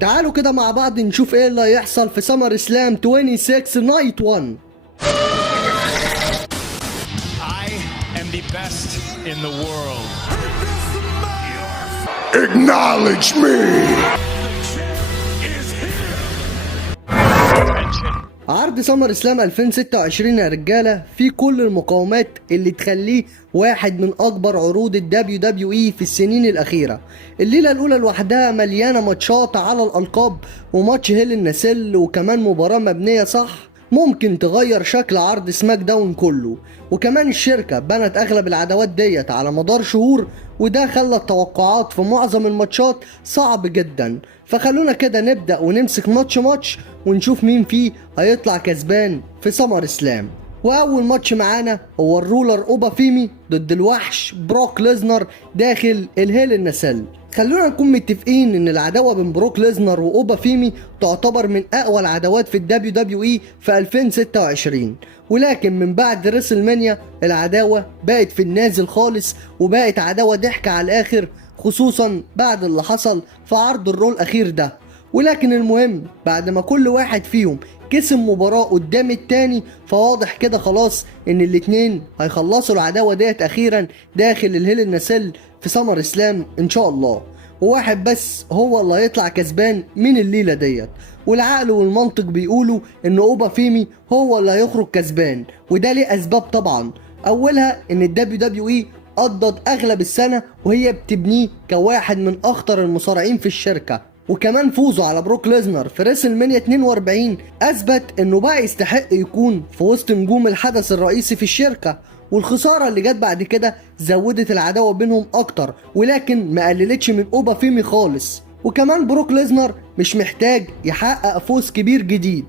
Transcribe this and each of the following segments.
تعالوا كده مع بعض نشوف ايه اللي هيحصل في سمر اسلام 26 نايت 1. I am the best in the world. Acknowledge me. عرض سمر اسلام 2026 يا رجاله فيه كل المقومات اللي تخليه واحد من اكبر عروض الدبليو دبليو اي في السنين الاخيره. الليله الاولى لوحدها مليانه ماتشات على الالقاب وماتش هيل النسل وكمان مباراه مبنيه صح ممكن تغير شكل عرض سماك داون كله. وكمان الشركة بنت اغلب العداوات ديت على مدار شهور وده خلى التوقعات في معظم الماتشات صعب جدا. فخلونا كده نبدأ ونمسك ماتش ونشوف مين فيه هيطلع كسبان في سمر اسلام. واول ماتش معانا هو الرولر اوبا فيمي ضد الوحش بروك ليزنر داخل الهيل النسل. خلونا نكون متفقين ان العداوه بين بروك ليزنر واوبا فيمي تعتبر من اقوى العداوات في الدبليو دبليو اي في 2026 ولكن من بعد ريسل مانيا العداوه بقت في النازل خالص وبقت عداوه ضحك على الاخر خصوصا بعد اللي حصل في عرض الرول الاخير ده. ولكن المهم بعد ما كل واحد فيهم كسب مباراة قدام التاني فواضح كده خلاص ان الاتنين هيخلصوا العداوة ديت اخيرا داخل الهيل النسل في سمر اسلام ان شاء الله. وواحد بس هو اللي هيطلع كسبان من الليلة ديت والعقل والمنطق بيقولوا ان اوبا فيمي هو اللي هيخرج كسبان وده ليه اسباب طبعا. اولها ان الدبليو دبليو اي قضت اغلب السنة وهي بتبنيه كواحد من اخطر المصارعين في الشركة وكمان فوزه على بروك ليزنر في ريسل مانيا 42 اثبت انه بقى يستحق يكون في وسط نجوم الحدث الرئيسي في الشركة. والخسارة اللي جت بعد كده زودت العداوة بينهم اكتر ولكن ما قللتش من اوبا فيمي خالص. وكمان بروك ليزنر مش محتاج يحقق فوز كبير جديد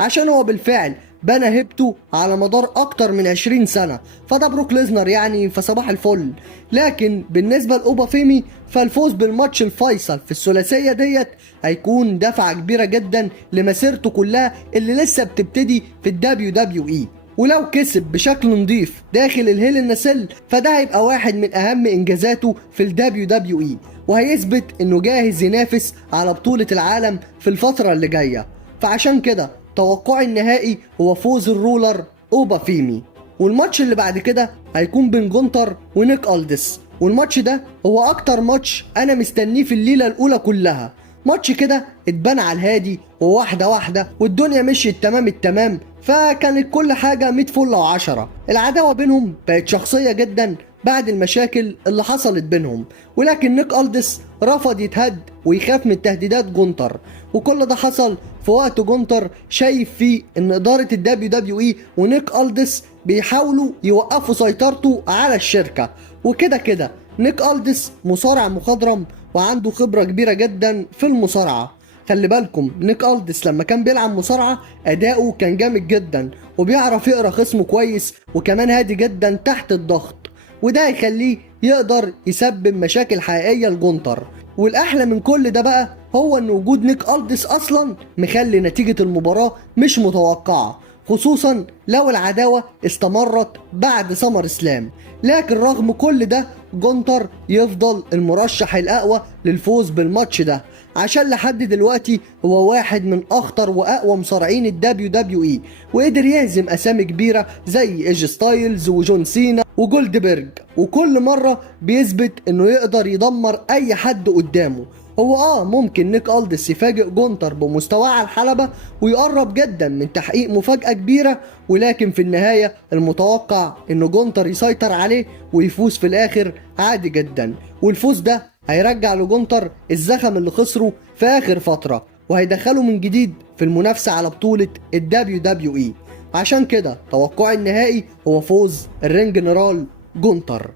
عشان هو بالفعل بنى هيبته على مدار اكتر من 20 سنة فده بروك ليزنر يعني فصباح الفل. لكن بالنسبة لأوبا فيمي فالفوز بالماتش الفيصل في الثلاثية ديت هيكون دفعة كبيرة جدا لمسيرته كلها اللي لسه بتبتدي في الدبليو دبليو اي. ولو كسب بشكل نظيف داخل الهيل النسل فده هيبقى واحد من اهم انجازاته في الدبليو دبليو اي وهيثبت انه جاهز ينافس على بطولة العالم في الفترة اللي جاية. فعشان كده توقعي النهائي هو فوز الرولر اوبا فيمي. والماتش اللي بعد كده هيكون بين جونتر ونيك ألدس والماتش ده هو اكتر ماتش انا مستنيه في الليلة الاولى كلها. ماتش كده اتبنى على الهادي وواحدة واحدة والدنيا مشيت تمام التمام فكانت كل حاجة 100 فل و10. العداوة بينهم بقت شخصية جدا بعد المشاكل اللي حصلت بينهم ولكن نيك ألدس رفض يتهد ويخاف من تهديدات جونتر وكل ده حصل في وقت جونتر شايف فيه ان ادارة الدبليو دبليو اي ونيك ألدس بيحاولوا يوقفوا سيطرته على الشركة. وكده كده نيك ألدس مصارع مخضرم وعنده خبرة كبيرة جدا في المصارعة. خلي بالكم نيك ألدس لما كان بيلعب مصارعة أداؤه كان جامد جدا وبيعرف يقرأ خصمه كويس وكمان هادي جدا تحت الضغط وده هيخليه يقدر يسبب مشاكل حقيقية لجونتر. والأحلى من كل ده بقى هو ان وجود نيك ألدس أصلا مخلي نتيجة المباراة مش متوقعة خصوصا لو العداوة استمرت بعد سمر اسلام. لكن رغم كل ده جونتر يفضل المرشح الأقوى للفوز بالماتش ده عشان لحد دلوقتي هو واحد من اخطر واقوى مصارعين الدبليو دبليو اي وقدر يهزم اسامي كبيره زي ايج ستايلز وجون سينا وجولدبرج وكل مره بيثبت انه يقدر يدمر اي حد قدامه. هو ممكن نيك ألدس يفاجئ جونتر بمستواه على الحلبة ويقرب جدا من تحقيق مفاجأة كبيرة ولكن في النهاية المتوقع ان جونتر يسيطر عليه ويفوز في الاخر عادي جدا. والفوز ده هيرجع لجونتر الزخم اللي خسره في اخر فترة وهيدخله من جديد في المنافسة على بطولة الدبليو دبليو اي. عشان كده توقعي النهائي هو فوز الرينج جنرال جونتر.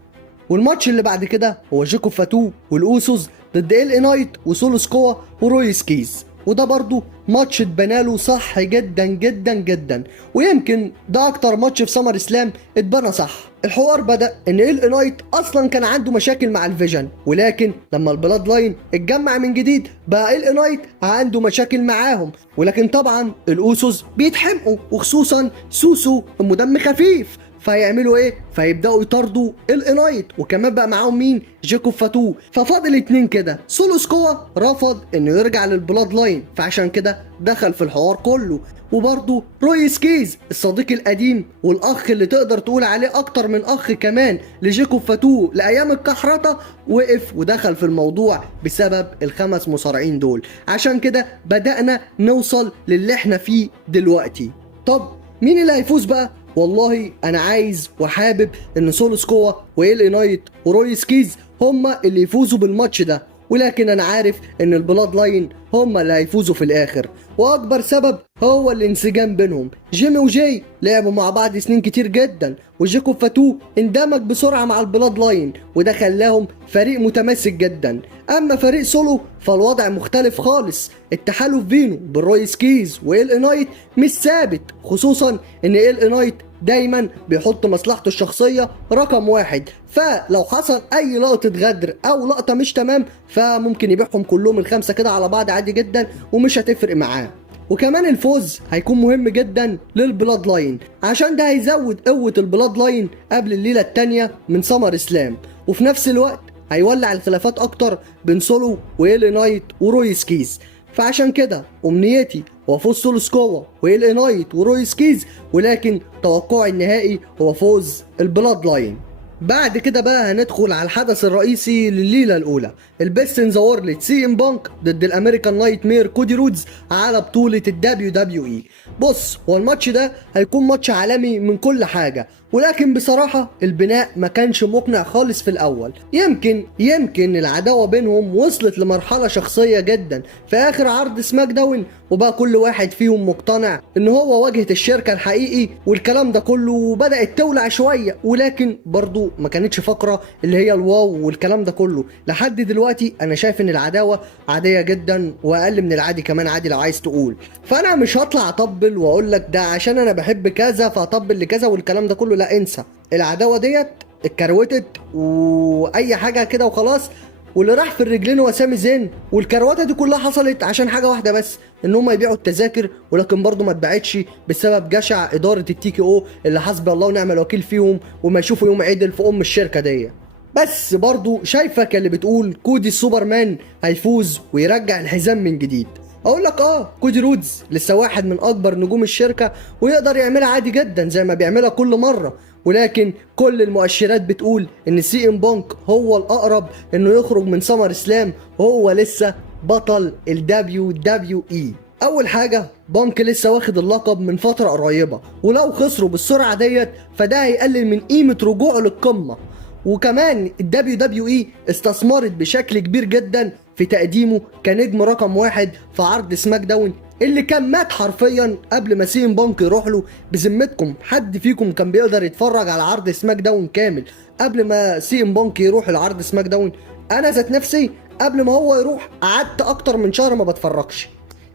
والماتش اللي بعد كده هو جيكوب فاتو والأوسوس ضد ال نايت وسولو سكوا ورويس كيز وده برضو ماتش اتبناله صح جدا جدا جدا ويمكن ده اكتر ماتش في سمر اسلام اتبنى صح. الحوار بدأ ان ال نايت اصلا كان عنده مشاكل مع الفيجن ولكن لما البلاد لاين اتجمع من جديد بقى ال نايت عنده مشاكل معاهم ولكن طبعا الاوسوس بيتحمقوا وخصوصا سوسو ام دم خفيف فهيعملوا ايه؟ فيبداوا يطاردوا الانايت، وكمان بقى معاهم مين؟ جيكوب فاتو. ففاضل اتنين كده. سولو سكوا رفض انه يرجع للبلاد لاين، فعشان كده دخل في الحوار كله. وبرضه رويس كيز الصديق القديم والاخ اللي تقدر تقول عليه اكتر من اخ كمان لجيكوب فاتو لايام الكحرطه، وقف ودخل في الموضوع بسبب الخمس مصارعين دول. عشان كده بدأنا نوصل للي احنا فيه دلوقتي. طب مين اللي هيفوز بقى؟ والله انا عايز وحابب ان سولو سكوا وال نايت ورويس كيز هما اللي يفوزوا بالماتش ده، ولكن انا عارف ان البلاد لاين هما اللي هيفوزوا في الاخر، واكبر سبب هو الانسجام بينهم. جيمي وجاي لعبوا مع بعض سنين كتير جدا، وجيكوب فاتو اندمج بسرعه مع البلاد لاين، وده خلاهم فريق متماسك جدا. اما فريق سولو فالوضع مختلف خالص. التحالف بينه بالرويس كيز وال نايت مش ثابت، خصوصا ان ال نايت دايما بيحط مصلحته الشخصية رقم واحد، فلو حصل اي لقطة غدر او لقطة مش تمام فممكن يبيعهم كلهم الخمسة كده على بعض عادي جدا ومش هتفرق معاه. وكمان الفوز هيكون مهم جدا للبلاد لاين، عشان ده هيزود قوة البلاد لاين قبل الليلة التانية من سمر اسلام، وفي نفس الوقت هيولع الخلافات اكتر بين سولو وال نايت ورويس كيز. فعشان كده امنيتي هو فوز سولو سكوا وال نايت ورويس كيز، ولكن توقعي النهائي هو فوز البلاد لاين. بعد كده بقى هندخل على الحدث الرئيسي لليله الاولى، البيست ان ذا وورلد سي ام بانك ضد الامريكان نايت مير كودي رودز على بطوله الدبليو دبليو اي. بص، هو الماتش ده هيكون ماتش عالمي من كل حاجه، ولكن بصراحه البناء ما كانش مقنع خالص في الاول. يمكن العداوه بينهم وصلت لمرحله شخصيه جدا في اخر عرض سماك داون، وبقى كل واحد فيهم مقتنع ان هو واجهه الشركه الحقيقي والكلام ده كله، وبدات تولع شويه، ولكن برضو ما كانتش فقره اللي هي الواو والكلام ده كله. لحد دلوقتي انا شايف ان العداوه عاديه جدا، واقل من العادي كمان عادي لو عايز تقول. فانا مش هطلع اطبل واقول لك ده عشان انا بحب كذا فاطبل لكذا والكلام ده كله، لا انسى. العداوه ديت اتكروتت واي حاجه كده وخلاص، واللي راح في الرجلين هو سامي زين، والكروته دي كلها حصلت عشان حاجه واحده بس، ان هم يبيعوا التذاكر، ولكن برضه ما اتباعتش بسبب جشع اداره التي كي او اللي حسبي الله ونعم الوكيل فيهم، وما يشوفوا يوم عدل في الشركه دي. بس برضه شايفك اللي بتقول كودي السوبرمان هيفوز ويرجع الحزام من جديد. اقول لك كودي رودز لسه واحد من اكبر نجوم الشركه ويقدر يعملها عادي جدا زي ما بيعملها كل مره، ولكن كل المؤشرات بتقول ان سي ام بانك هو الاقرب انه يخرج من سمر اسلام وهو لسه بطل الدبليو دبليو اي. اول حاجه بانك لسه واخد اللقب من فتره قريبه، ولو خسروا بالسرعه ديت فده هيقلل من قيمه رجوعه للقمه. وكمان الدبليو دبليو اي استثمرت بشكل كبير جدا في تقديمه كنجم رقم واحد في عرض سماك داون اللي كان مات حرفيا قبل ما سي ام بانك يروح له. بذمتكم حد فيكم كان بيقدر يتفرج على عرض سماك داون كامل قبل ما سي ام بانك يروح العرض سماك داون؟ انا ذات نفسي قبل ما هو يروح قعدت اكتر من شهر ما بتفرجش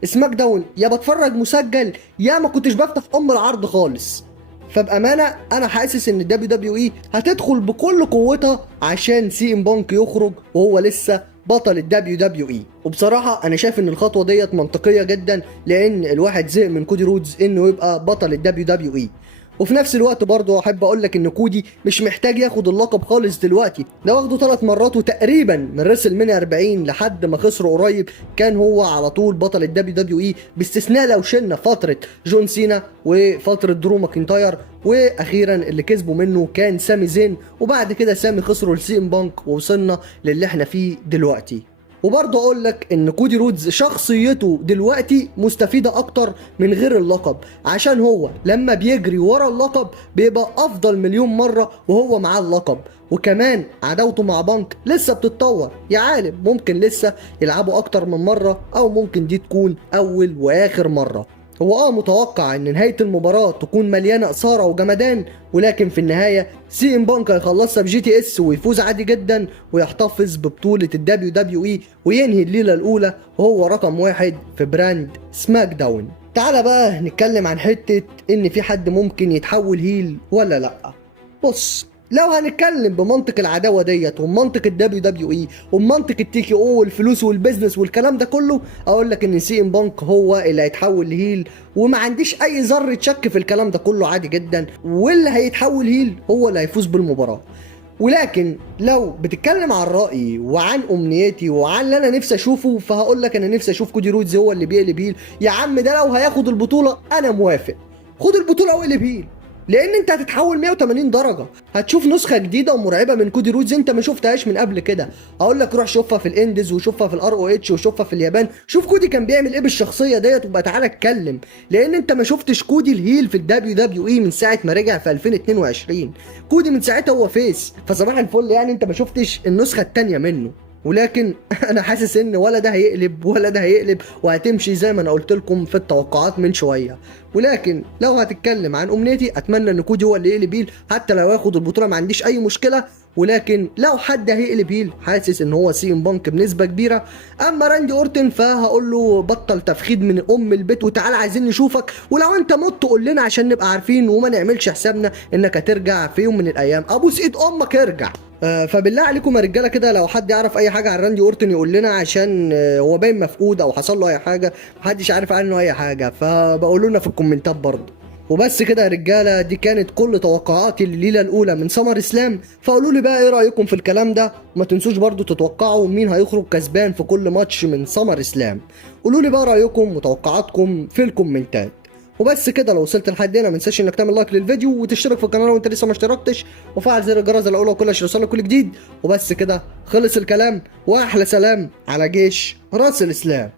سماك داون، يا بتفرج مسجل يا ما كنتش بفتح العرض خالص. فبامانه انا حاسس ان الدبليو دبليو اي هتدخل بكل قوتها عشان سي ام بانك يخرج وهو لسه بطل الدبليو دبليو اي. وبصراحه انا شايف ان الخطوه ديت منطقيه جدا، لان الواحد زهق من كودي رودز انه يبقى بطل الدبليو دبليو اي. وفي نفس الوقت برضه احب اقول لك ان كودي مش محتاج ياخد اللقب خالص دلوقتي، ده واخده 3 مرات، وتقريبا من ريسل مانيا 40 لحد ما خسره قريب كان هو على طول بطل الدبليو دبليو اي، باستثناء لو شلنا فتره جون سينا وفتره درو ماكنتاير، واخيرا اللي كسبوا منه كان سامي زين، وبعد كده سامي خسروا لسي ام بانك ووصلنا للي احنا فيه دلوقتي. وبرضه اقول لك ان كودي رودز شخصيته دلوقتي مستفيده اكتر من غير اللقب، عشان هو لما بيجري ورا اللقب بيبقى افضل مليون مره وهو معاه اللقب. وكمان عداوته مع بانك لسه بتتطور، يا عالم ممكن لسه يلعبوا اكتر من مره، او ممكن دي تكون اول واخر مره. هو متوقع ان نهاية المباراة تكون مليانة اثارة وجمدان، ولكن في النهاية سي ام بانك هيخلصها بجي تي اس ويفوز عادي جدا ويحتفظ ببطولة الدبليو دبليو اي وينهي الليلة الاولى وهو رقم واحد في براند سماك داون. تعال بقى نتكلم عن حتة ان في حد ممكن يتحول هيل ولا لا. بص، لو هنتكلم بمنطق العداوه ديت ومنطق الدبليو دبليو اي ومنطق التيكي او والفلوس والبيزنس والكلام ده كله، اقول لك ان سي ام بانك هو اللي هيتحول لهيل، وما عنديش اي ذره شك في الكلام ده كله عادي جدا، واللي هيتحول هيل هو اللي هيفوز بالمباراه. ولكن لو بتتكلم عن رأيي وعن امنيتي وعن اللي انا نفسي اشوفه، فهقول لك انا نفسي اشوف كودي رودز هو اللي بيقلب هيل. يا عم ده لو هياخد البطولة انا موافق، خد البطولة واقلب هيل، لان انت هتتحول 180 درجة، هتشوف نسخة جديدة ومرعبة من كودي رودز انت ما شفتهاش من قبل كده. اقول لك روح شوفها في الاندز وشوفها في الار او اتش وشوفها في اليابان، شوف كودي كان بيعمل ايه بالشخصية ديت وبقى تعالى اتكلم، لان انت ما شفتش كودي الهيل في الدبليو دبليو اي من ساعة ما رجع في 2022. كودي من ساعتها هو فيس، فصباح الفل يعني انت ما شفتش النسخة التانية منه. ولكن انا حاسس ان ولا ده هيقلب ولا ده هيقلب، وهتمشي زي ما انا قلت لكم في التوقعات من شويه. ولكن لو هتتكلم عن امنيتي، اتمنى ان كودي هو اللي يقلب هيل، حتى لو ياخد البطوله ما عنديش اي مشكله. ولكن لو حد هيقلب هيل حاسس ان هو سي ام بانك بنسبه كبيره. اما راندي اورتن فهقول له بطل تفخيد من ام البيت وتعالى عايزين نشوفك، ولو انت مت قول لنا عشان نبقى عارفين وما نعملش حسابنا انك هترجع في يوم من الايام. ابوس ايد امك ارجع. فبالله عليكم يا رجاله كده، لو حد يعرف اي حاجه عن راندي اورتن يقول لنا، عشان هو باين مفقود او حصل له اي حاجه، محدش عارف عنه اي حاجه، فبقولوا لنا في الكومنتات برضه. وبس كده يا رجاله، دي كانت كل توقعاتي لليله الاولى من سمر اسلام. فقولوا لي بقى ايه رايكم في الكلام ده، وما تنسوش برضو تتوقعوا مين هيخرج كسبان في كل ماتش من سمر اسلام. قولوا لي بقى رايكم وتوقعاتكم في الكومنتات. وبس كده، لو وصلت لحد هنا ما تنساش انك تعمل لايك للفيديو وتشترك في القناه لو انت لسه ما اشتركتش، وفعل زر الجرس الاول وكل عشان يوصلك كل جديد. وبس كده خلص الكلام، واحلى سلام على جيش راس الاسلام.